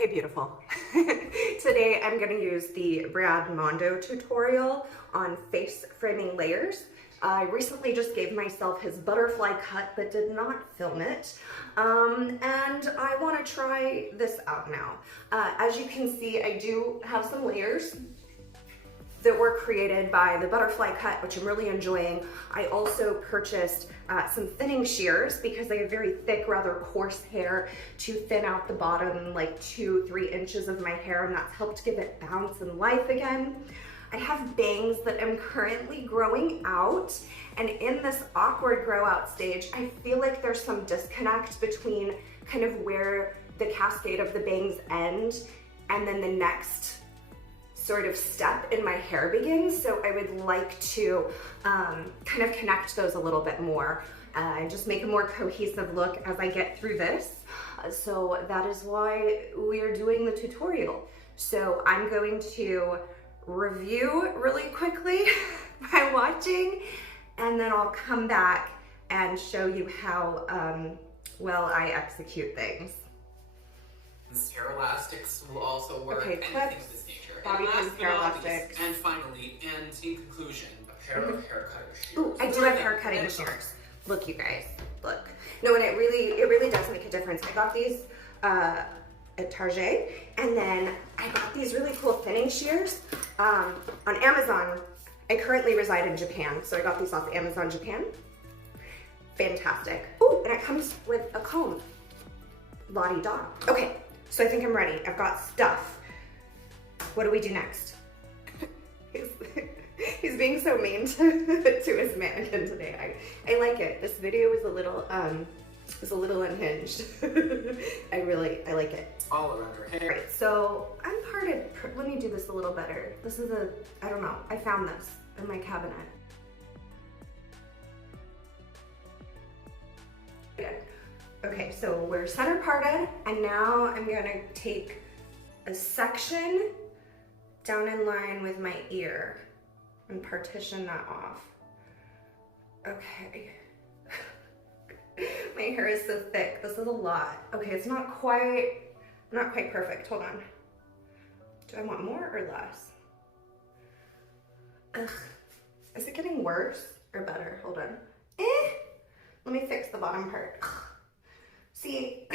Hey beautiful. Today I'm going to use the brand Mondo tutorial on face framing layers. I recently just gave myself his butterfly cut but did not film it. And I want to try this out now. As you can see, I do have some layers that were created by the butterfly cut, which I'm really enjoying. I also purchased some thinning shears because I have very thick, rather coarse hair to thin out the bottom like 2-3 inches of my hair, and that's helped give it bounce and life again. I have bangs that I'm currently growing out, and in this awkward grow out stage, I feel like there's some disconnect between kind of where the cascade of the bangs end and then the next sort of step in my hair begins. So I would like to kind of connect those a little bit more and just make a more cohesive look as I get through this. So that is why we are doing the tutorial. So I'm going to review really quickly by watching, and then I'll come back and show you how well I execute things. Hair elastics will also work. Okay, clips, bobby pins, hair elastics. And finally, and in conclusion, a pair of hair cutting shears. Ooh, I do have hair cutting shears. Look, you guys, look. No, and it really does make a difference. I got these at Target, and then I got these really cool thinning shears on Amazon. I currently reside in Japan, so I got these off Amazon Japan. Fantastic. Ooh, and it comes with a comb. La-di-da. Okay, so I think I'm ready. I've got stuff. What do we do next? He's being so mean to his mannequin today. I like it. This video was a little unhinged. I like it. All around her hair. Right, so I'm parted. Let me do this a little better. This is I don't know. I found this in my cabinet. Good. Okay, so we're center parted, and now I'm gonna take a section down in line with my ear and partition that off. Okay. My hair is so thick. This is a lot. Okay, it's not quite perfect. Hold on. Do I want more or less? Ugh. Is it getting worse or better? Hold on. Let me fix the bottom part. See?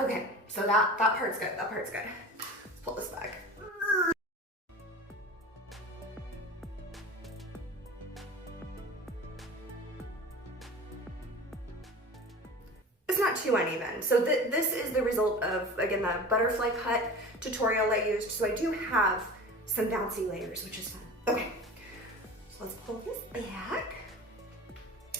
Okay, so that part's good, Let's pull this back. It's not too uneven. So this is the result of, again, the butterfly cut tutorial I used. So I do have some bouncy layers, which is fun. Okay, so let's pull this back.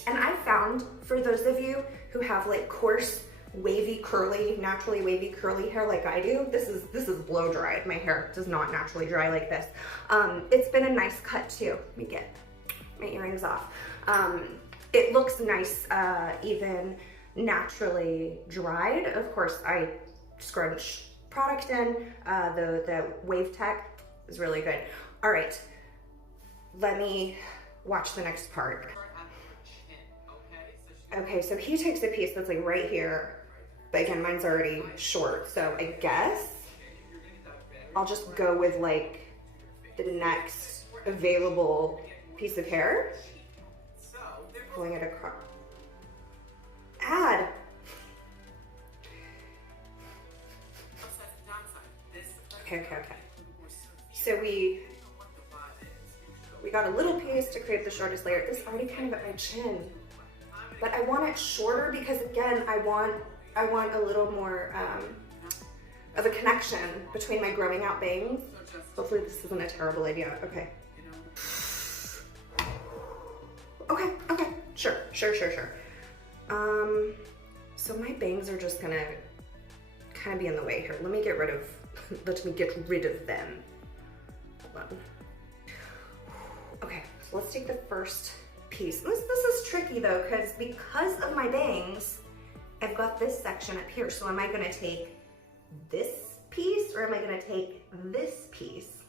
And I found, for those of you who have like coarse, wavy, curly, naturally wavy, curly hair like I do, this is blow dried. My hair does not naturally dry like this. It's been a nice cut too. Let me get my earrings off. It looks nice, even naturally dried. Of course, I scrunch product in. The Wave Tech is really good. All right, let me watch the next part. Okay, so he takes a piece that's like right here, but again, mine's already short, so I guess I'll just go with like the next available piece of hair, pulling it across. Add. Okay. So we got a little piece to create the shortest layer. This is already kind of at my chin, but I want it shorter because, again, I want a little more of a connection between my growing out bangs. Hopefully this isn't a terrible idea. Okay. Okay. Sure. So my bangs are just gonna kind of be in the way here. Let me get rid of them. Hold on. Okay, so let's take the first piece. This is tricky though, because of my bangs, I've got this section up here. So am I gonna take this piece or am I gonna take this piece?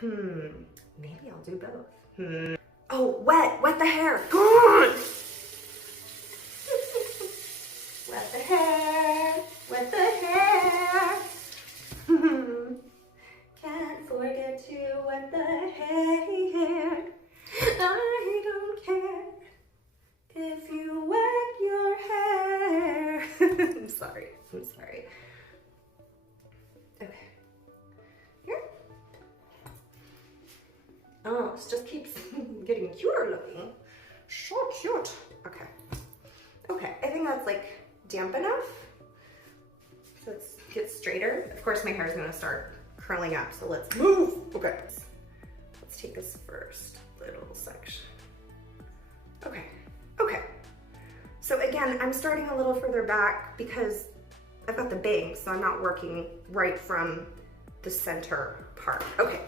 Maybe I'll do both. Oh, wet the hair. Come on. Wet the hair, wet the hair. Can't forget to wet the hair. I don't care if you wet your hair. I'm sorry. Okay. Here. Oh, this just keeps getting cuter looking. So cute. Okay. Okay, I think that's like damp enough. So let's get straighter. Of course, my hair is gonna start curling up, so let's move. Okay. Let's take this first little section. Okay. So again, I'm starting a little further back because I've got the bangs, so I'm not working right from the center part. Okay,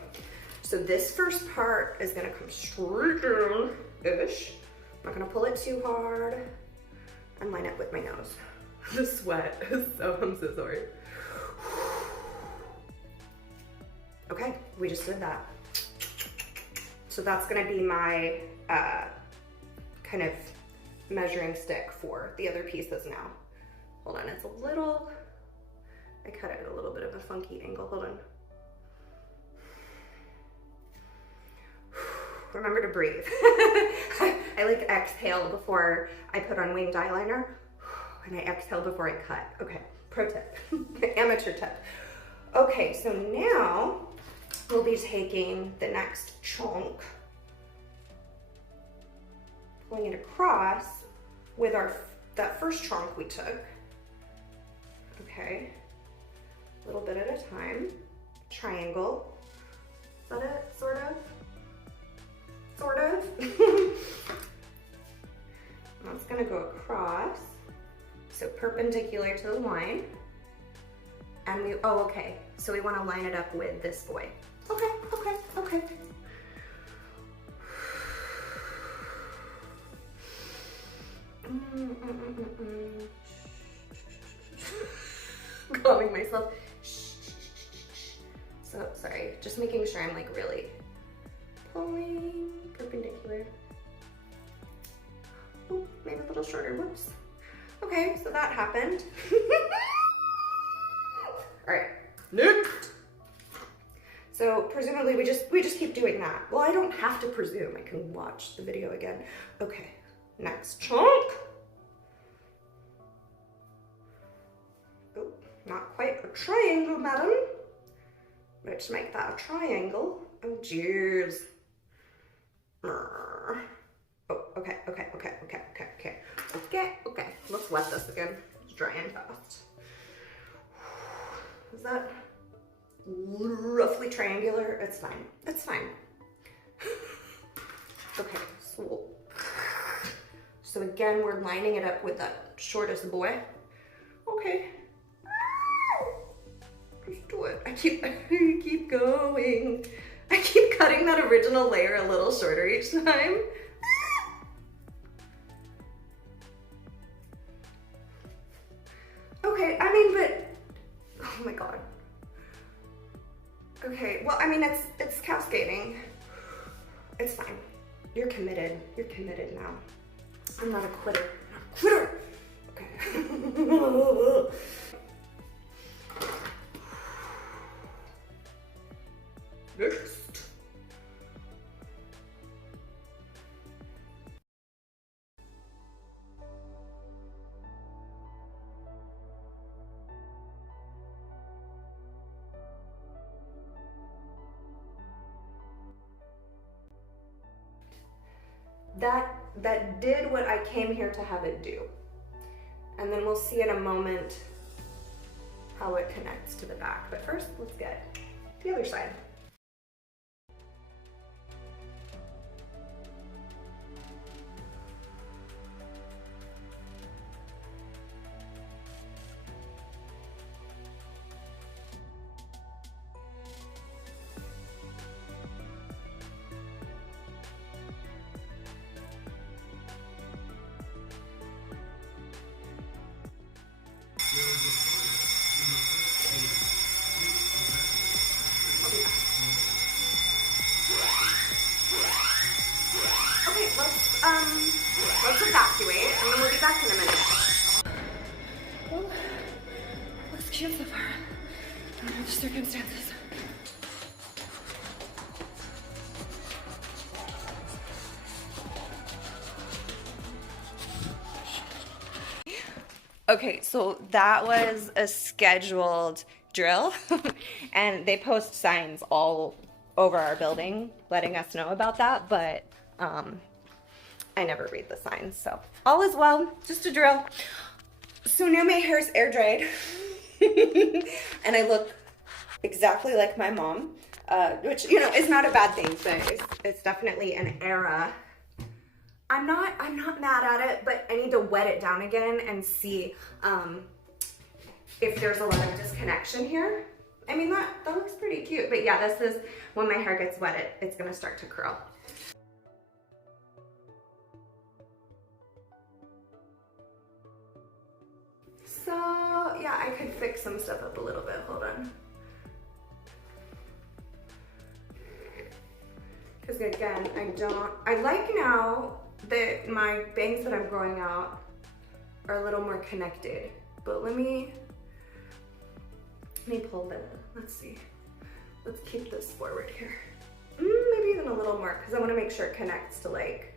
so this first part is gonna come straight down-ish. I'm not gonna pull it too hard and line up with my nose. The sweat is I'm so sorry. Okay, we just did that. So that's gonna be my kind of measuring stick for the other pieces now. Hold on, it's a little, I cut it at a little bit of a funky angle, hold on. Remember to breathe. I like exhale before I put on winged eyeliner, and I exhale before I cut. Okay, pro tip, amateur tip. Okay, so now we'll be taking the next chunk, pulling it across with that first chunk we took. Okay, a little bit at a time. Triangle. Is that it? Sort of? Sort of. That's gonna go across. So perpendicular to the line. And we, oh, okay. So we wanna line it up with this boy. Okay. Calming myself. So, sorry, just making sure I'm like really pulling perpendicular. Oh, maybe a little shorter, whoops. Okay, so that happened. All right, next. So presumably we just keep doing that. Well, I don't have to presume, I can watch the video again. Okay, next chunk. Oh, not quite a triangle, madam. Let's make that a triangle. Oh, jeez. Oh, okay. Let's wet this again. It's drying fast. Is that roughly triangular? It's fine. Okay, so again, we're lining it up with that shortest boy. Okay. Just do it. I keep going. I keep cutting that original layer a little shorter each time. Okay, I mean, but, oh my God. Okay, well, I mean, it's cascading. It's fine. You're committed. You're committed now. I'm not a quitter. Okay. Next. That did what I came here to have it do. And then we'll see in a moment how it connects to the back. But first, let's get the other side. cute so far under the circumstances. Okay, so that was a scheduled drill and they post signs all over our building letting us know about that, but I never read the signs, so all is well, just a drill. So now my hair's air dried and I look exactly like my mom, which, you know, is not a bad thing, but it's definitely an era. I'm not mad at it, but I need to wet it down again and see if there's a lot of disconnection here. I mean, that looks pretty cute, but yeah, this is when my hair gets wet, it's gonna start to curl. So yeah, I could fix some stuff up a little bit, hold on. Because again, I like now that my bangs that I'm growing out are a little more connected, but let me pull the, let's see. Let's keep this forward here. Maybe even a little more, because I want to make sure it connects to like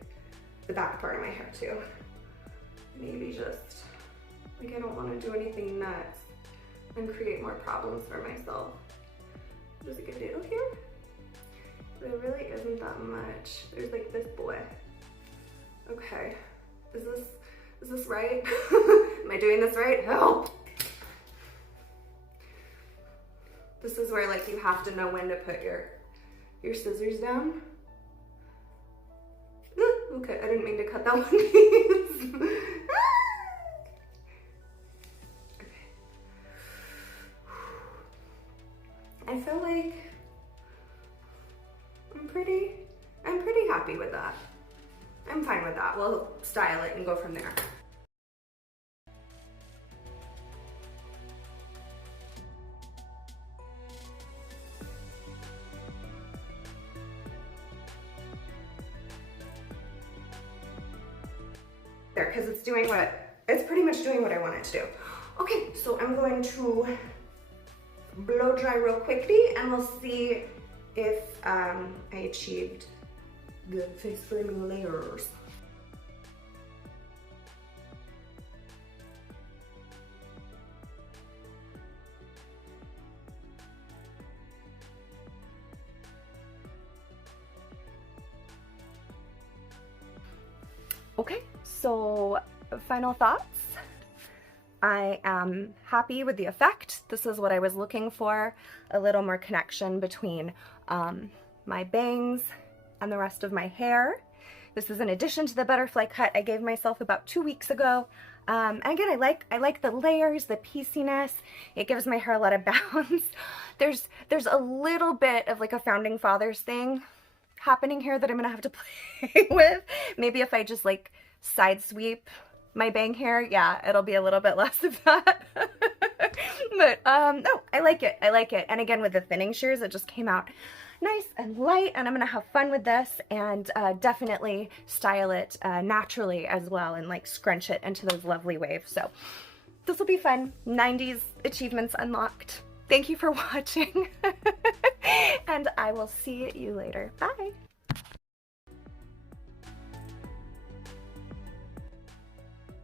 the back part of my hair too. Maybe just, like I don't want to do anything nuts and create more problems for myself. There's a good deal here. There really isn't that much. There's like this boy. Okay, is this right? Am I doing this right? Help! This is where like you have to know when to put your scissors down. Okay, I didn't mean to cut that one piece. Okay. I feel like I'm pretty happy with that. I'm fine with that. We'll style it and go from there. There, because it's pretty much doing what I want it to do. Okay, so I'm going to blow dry real quickly and we'll see if I achieved the face framing layers. Okay, so final thoughts. I am happy with the effect. This is what I was looking for, a little more connection between my bangs and the rest of my hair. This is in addition to the butterfly cut I gave myself about 2 weeks ago. And again, I like the layers, the pieciness. It gives my hair a lot of bounce. There's a little bit of like a Founding Fathers thing happening here that I'm gonna have to play with. Maybe if I just like side sweep my bang hair, yeah, it'll be a little bit less of that. But no, I like it. And again, with the thinning shears, it just came out nice and light, and I'm gonna have fun with this and definitely style it naturally as well and like scrunch it into those lovely waves. So this will be fun. 90s achievements unlocked. Thank you for watching and I will see you later. Bye.